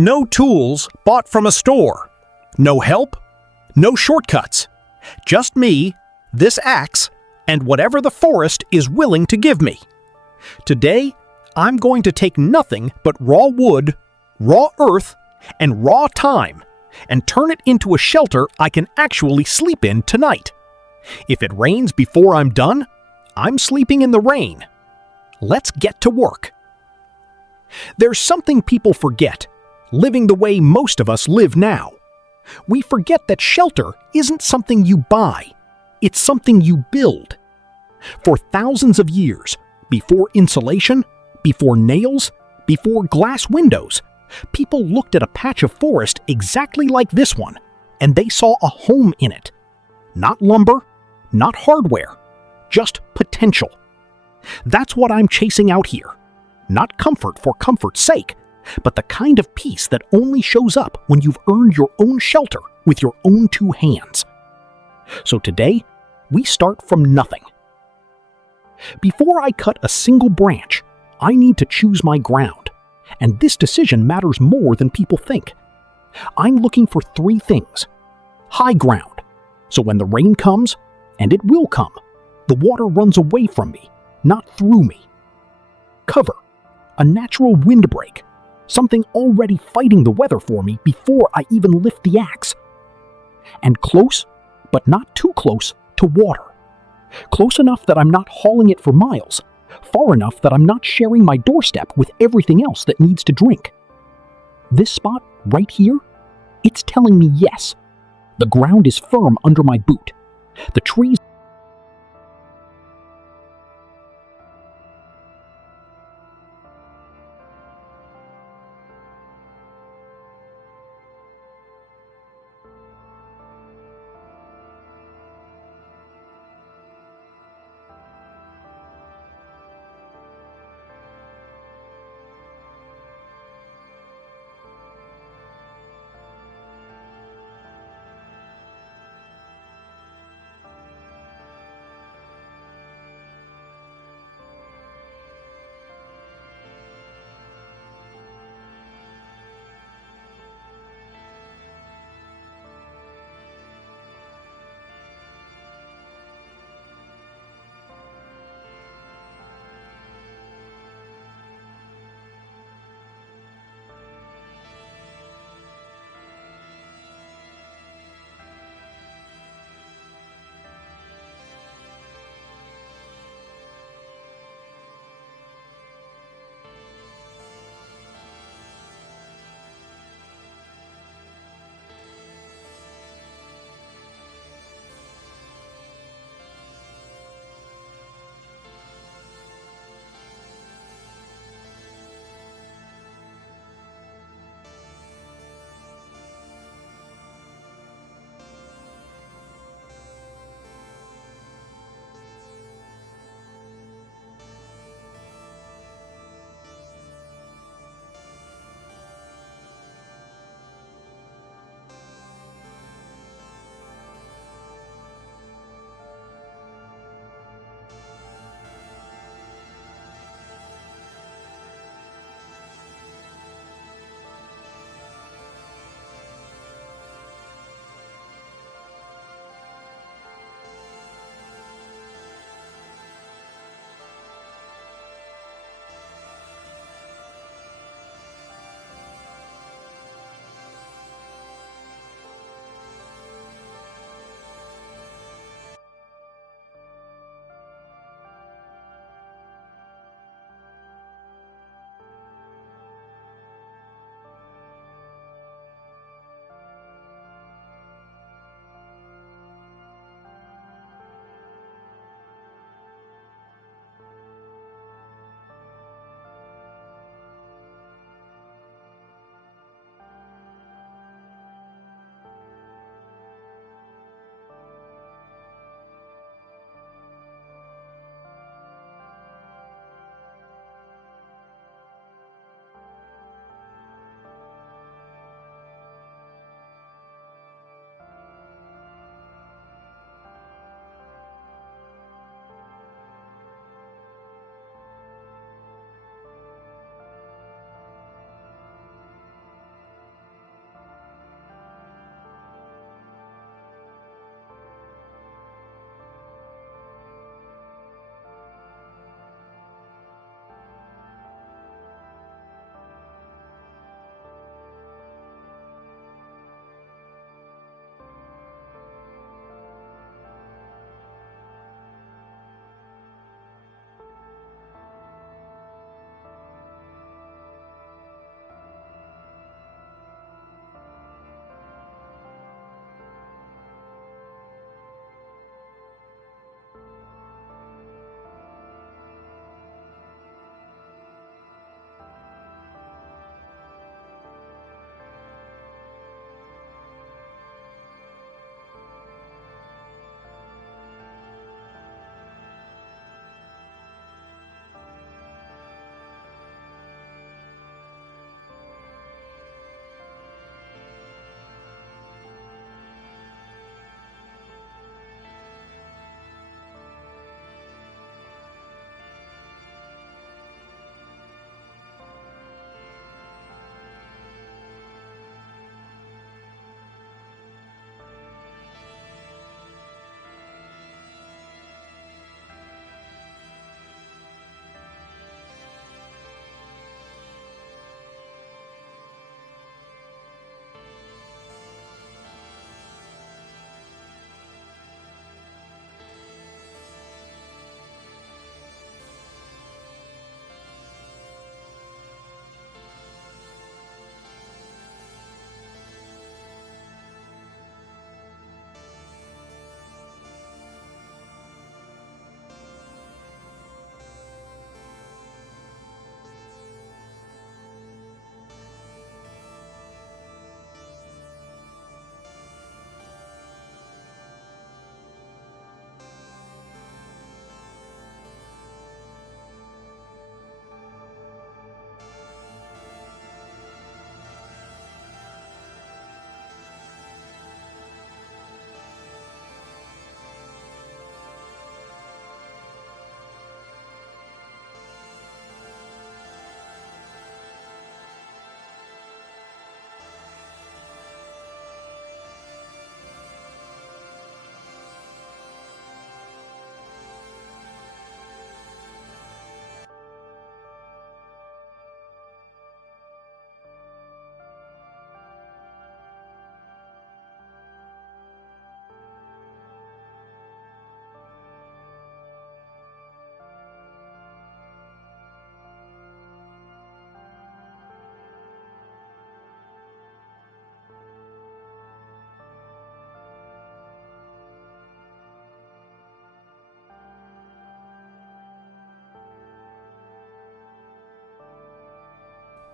No tools bought from a store. No help. No shortcuts. Just me, this axe, and whatever the forest is willing to give me. Today, I'm going to take nothing but raw wood, raw earth, and raw time, and turn it into a shelter I can actually sleep in tonight. If it rains before I'm done, I'm sleeping in the rain. Let's get to work. There's something people forget, living the way most of us live now. We forget that shelter isn't something you buy, it's something you build. For thousands of years, before insulation, before nails, before glass windows, people looked at a patch of forest exactly like this one, and they saw a home in it. Not lumber, not hardware, just potential. That's what I'm chasing out here. Not comfort for comfort's sake, but the kind of peace that only shows up when you've earned your own shelter with your own two hands. So today, we start from nothing. Before I cut a single branch, I need to choose my ground, and this decision matters more than people think. I'm looking for three things. High ground, so when the rain comes, and it will come, the water runs away from me, not through me. Cover, a natural windbreak, something already fighting the weather for me before I even lift the axe. And close, but not too close, to water. Close enough that I'm not hauling it for miles, far enough that I'm not sharing my doorstep with everything else that needs to drink. This spot, right here, it's telling me yes. The ground is firm under my boot. The trees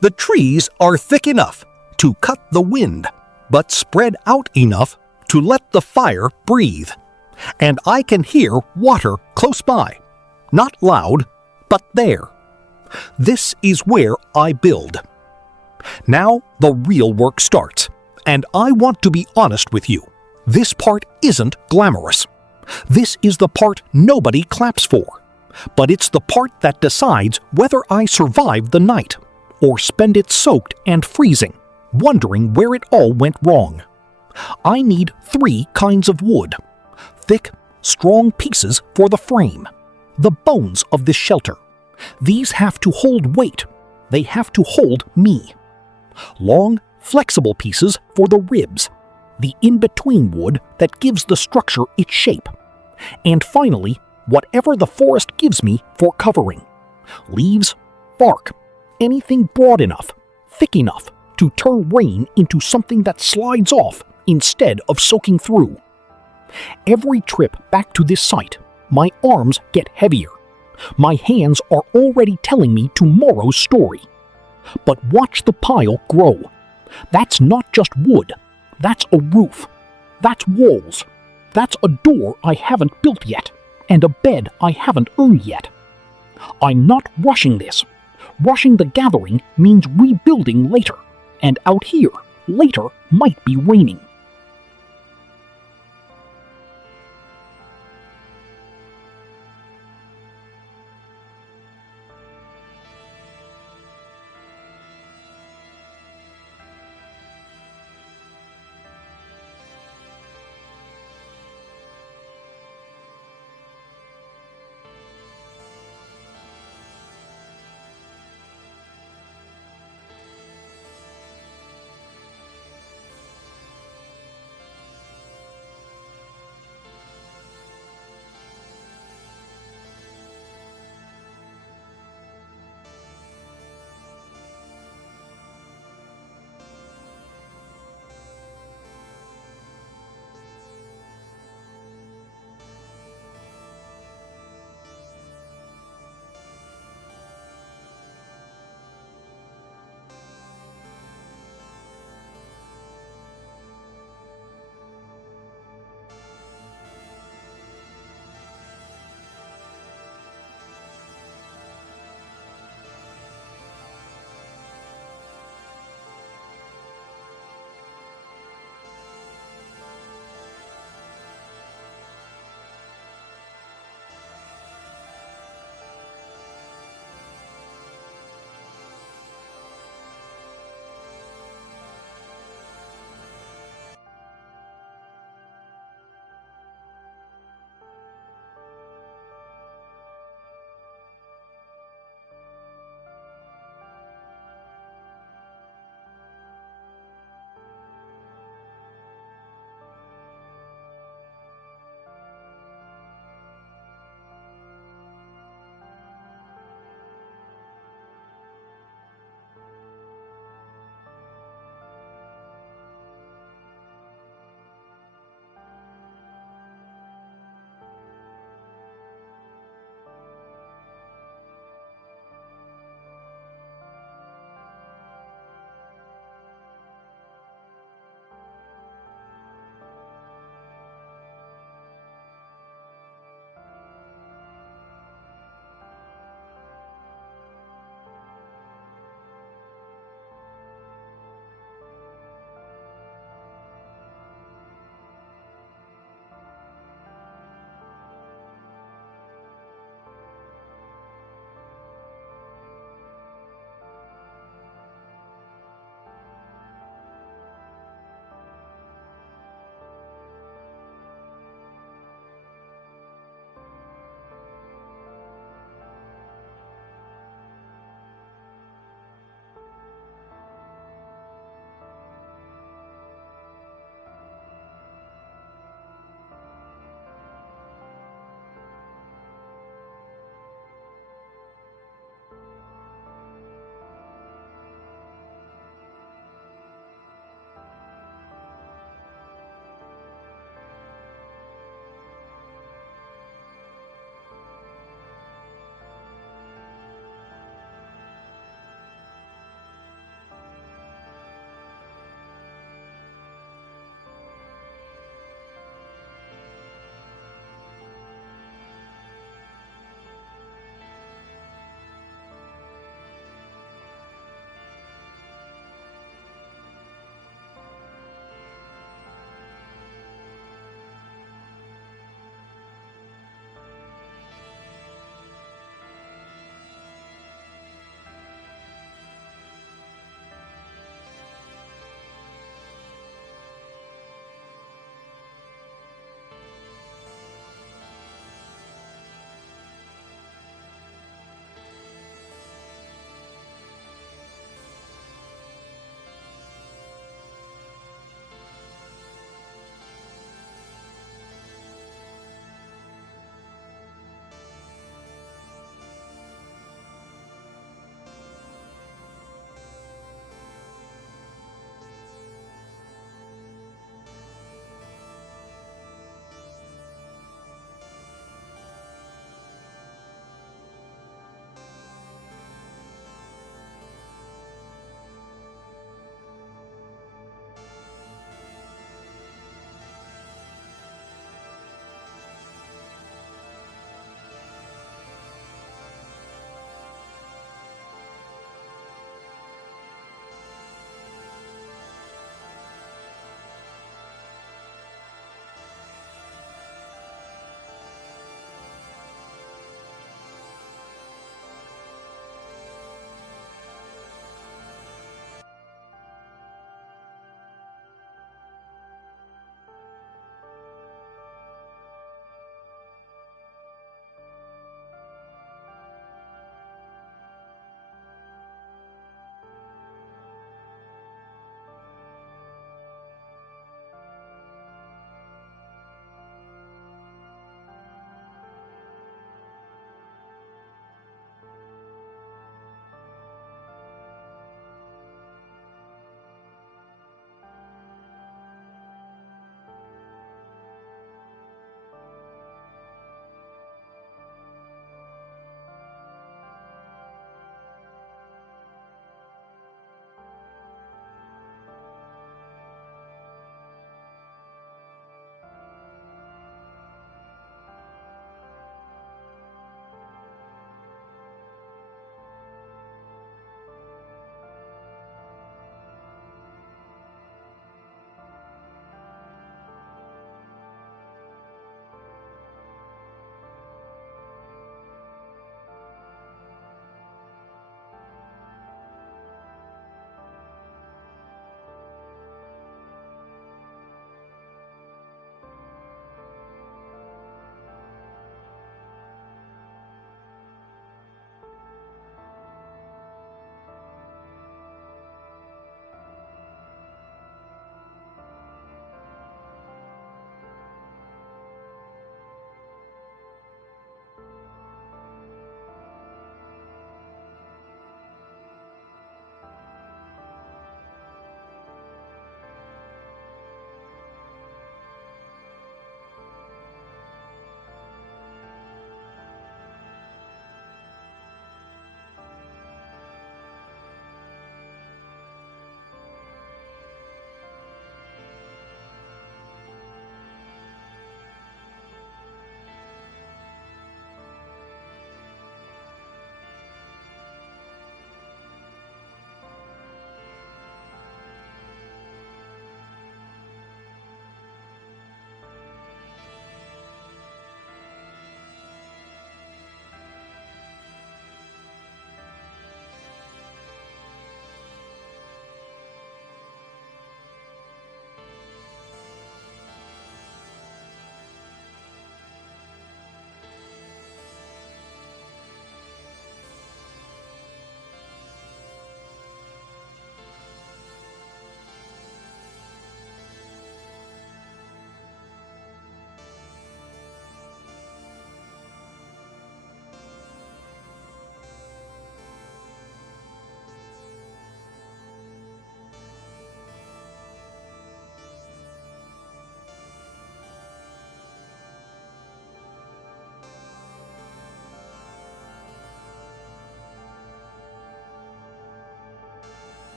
The trees are thick enough to cut the wind, but spread out enough to let the fire breathe. And I can hear water close by, not loud, but there. This is where I build. Now the real work starts, and I want to be honest with you. This part isn't glamorous. This is the part nobody claps for. But it's the part that decides whether I survive the night, or spend it soaked and freezing, wondering where it all went wrong. I need 3 kinds of wood. Thick, strong pieces for the frame, the bones of this shelter. These have to hold weight. They have to hold me. Long, flexible pieces for the ribs, the in-between wood that gives the structure its shape. And finally, whatever the forest gives me for covering. Leaves, bark, anything broad enough, thick enough to turn rain into something that slides off instead of soaking through. Every trip back to this site, my arms get heavier. My hands are already telling me tomorrow's story. But watch the pile grow. That's not just wood. That's a roof. That's walls. That's a door I haven't built yet, and a bed I haven't earned yet. I'm not rushing this. Rushing the gathering means rebuilding later, and out here, later might be raining.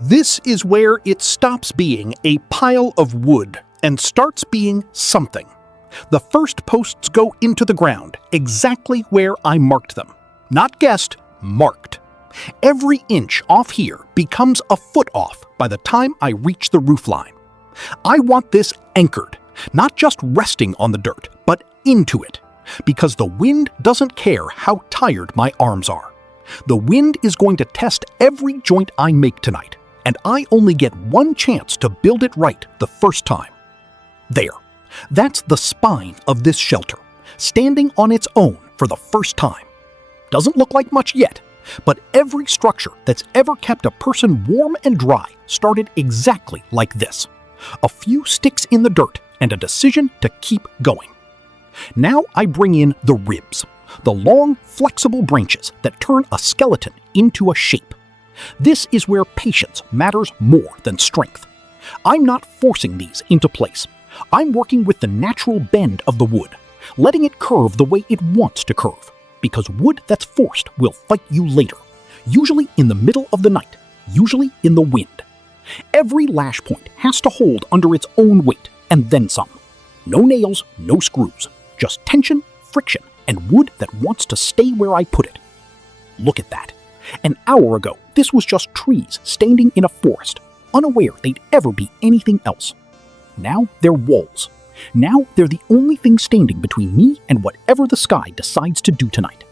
This is where it stops being a pile of wood and starts being something. The first posts go into the ground, exactly where I marked them. Not guessed, marked. Every inch off here becomes a foot off by the time I reach the roof line. I want this anchored, not just resting on the dirt, but into it, because the wind doesn't care how tired my arms are. The wind is going to test every joint I make tonight, and I only get one chance to build it right the first time. There. That's the spine of this shelter, standing on its own for the first time. Doesn't look like much yet, but every structure that's ever kept a person warm and dry started exactly like this. A few sticks in the dirt and a decision to keep going. Now I bring in the ribs, the long, flexible branches that turn a skeleton into a shape. This is where patience matters more than strength. I'm not forcing these into place. I'm working with the natural bend of the wood, letting it curve the way it wants to curve, because wood that's forced will fight you later, usually in the middle of the night, usually in the wind. Every lash point has to hold under its own weight, and then some. No nails, no screws, just tension, friction, and wood that wants to stay where I put it. Look at that. An hour ago, this was just trees standing in a forest, unaware they'd ever be anything else. Now they're walls. Now they're the only thing standing between me and whatever the sky decides to do tonight.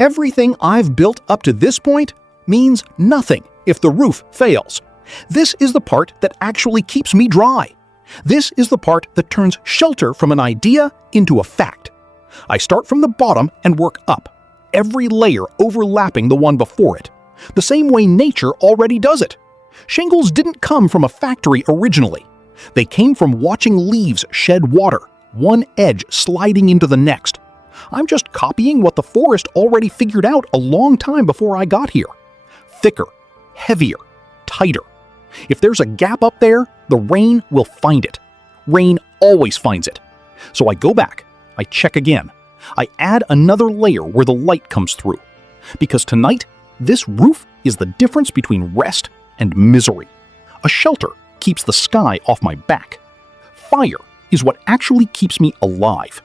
Everything I've built up to this point means nothing if the roof fails. This is the part that actually keeps me dry. This is the part that turns shelter from an idea into a fact. I start from the bottom and work up, every layer overlapping the one before it, the same way nature already does it. Shingles didn't come from a factory originally. They came from watching leaves shed water, one edge sliding into the next. I'm just copying what the forest already figured out a long time before I got here. Thicker, heavier, tighter. If there's a gap up there, the rain will find it. Rain always finds it. So I go back, I check again. I add another layer where the light comes through. Because tonight, this roof is the difference between rest and misery. A shelter keeps the sky off my back. Fire is what actually keeps me alive.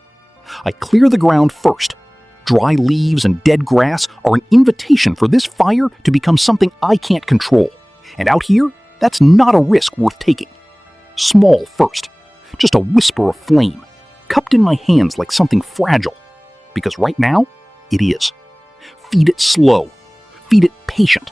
I clear the ground first. Dry leaves and dead grass are an invitation for this fire to become something I can't control. And out here, that's not a risk worth taking. Small first, just a whisper of flame. cupped in my hands like something fragile. Because right now, it is. Feed it slow. Feed it patient.